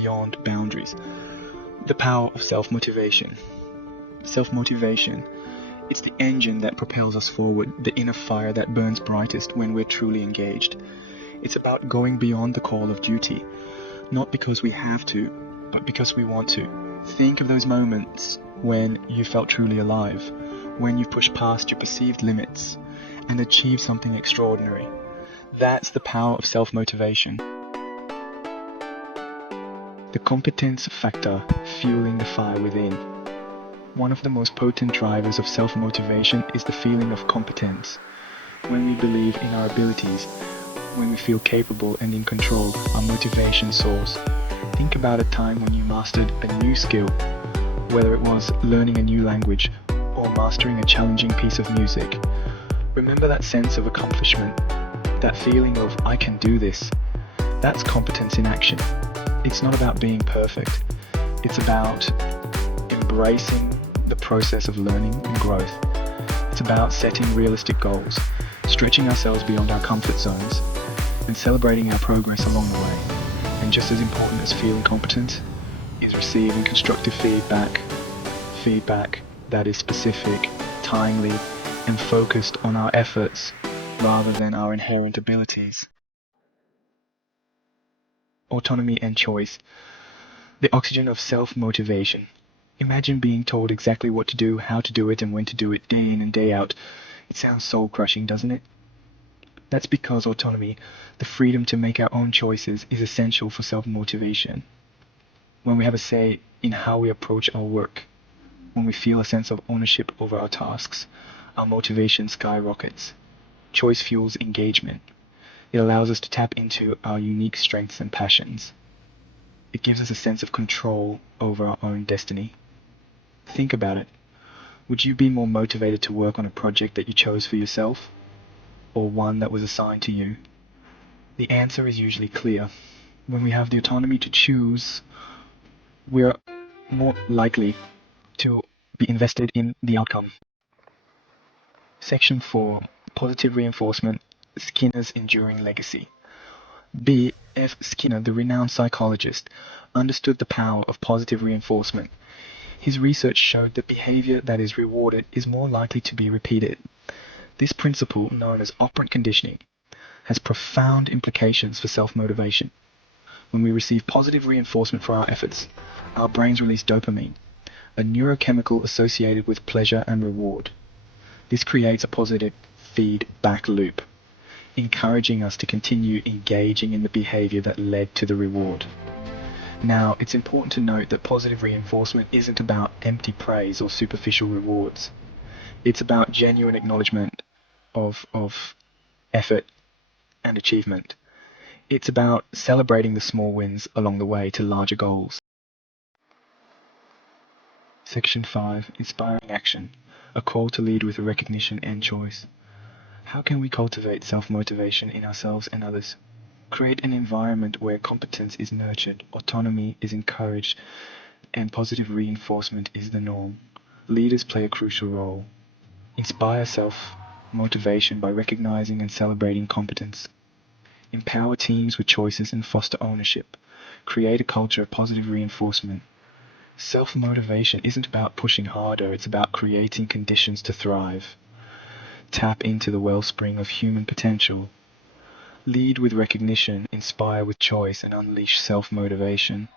beyond boundaries. The power of self-motivation. Self-motivation, it's the engine that propels us forward, the inner fire that burns brightest when we're truly engaged. It's about going beyond the call of duty, not because we have to, but because we want to. Think of those moments when you felt truly alive, when you pushed past your perceived limits and achieved something extraordinary. That's the power of self-motivation. The competence factor fueling the fire within. One of the most potent drivers of self-motivation is the feeling of competence. When we believe in our abilities, when we feel capable and in control, our motivation soars. Think about a time when you mastered a new skill, whether it was learning a new language or mastering a challenging piece of music. Remember that sense of accomplishment, that feeling of I can do this. That's competence in action. It's not about being perfect. It's about embracing the process of learning and growth. It's about setting realistic goals, stretching ourselves beyond our comfort zones, and celebrating our progress along the way. And just as important as feeling competent is receiving constructive feedback that is specific, timely, and focused on our efforts rather than our inherent abilities. Autonomy and choice. The oxygen of self-motivation. Imagine being told exactly what to do, how to do it, and when to do it day in and day out. It sounds soul-crushing, doesn't it? That's because autonomy, the freedom to make our own choices, is essential for self-motivation. When we have a say in how we approach our work, when we feel a sense of ownership over our tasks, our motivation skyrockets. Choice fuels engagement. It allows us to tap into our unique strengths and passions. It gives us a sense of control over our own destiny. Think about it. Would you be more motivated to work on a project that you chose for yourself, or one that was assigned to you? The answer is usually clear. When we have the autonomy to choose, we're more likely to be invested in the outcome. Section 4. Positive reinforcement, Skinner's enduring legacy. B. F. Skinner, the renowned psychologist, understood the power of positive reinforcement. His research showed that behavior that is rewarded is more likely to be repeated. This principle, known as operant conditioning, has profound implications for self-motivation. When we receive positive reinforcement for our efforts, our brains release dopamine, a neurochemical associated with pleasure and reward. This creates a positive feedback loop, encouraging us to continue engaging in the behavior that led to the reward. Now, it's important to note that positive reinforcement isn't about empty praise or superficial rewards. It's about genuine acknowledgement of effort and achievement. It's about celebrating the small wins along the way to larger goals. Section 5. Inspiring action. A call to lead with recognition and choice. How can we cultivate self-motivation in ourselves and others? Create an environment where competence is nurtured, autonomy is encouraged, and positive reinforcement is the norm. Leaders play a crucial role. Inspire self-motivation by recognizing and celebrating competence. Empower teams with choices and foster ownership. Create a culture of positive reinforcement. Self-motivation isn't about pushing harder, it's about creating conditions to thrive. Tap into the wellspring of human potential. Lead with recognition, inspire with choice, and unleash self-motivation.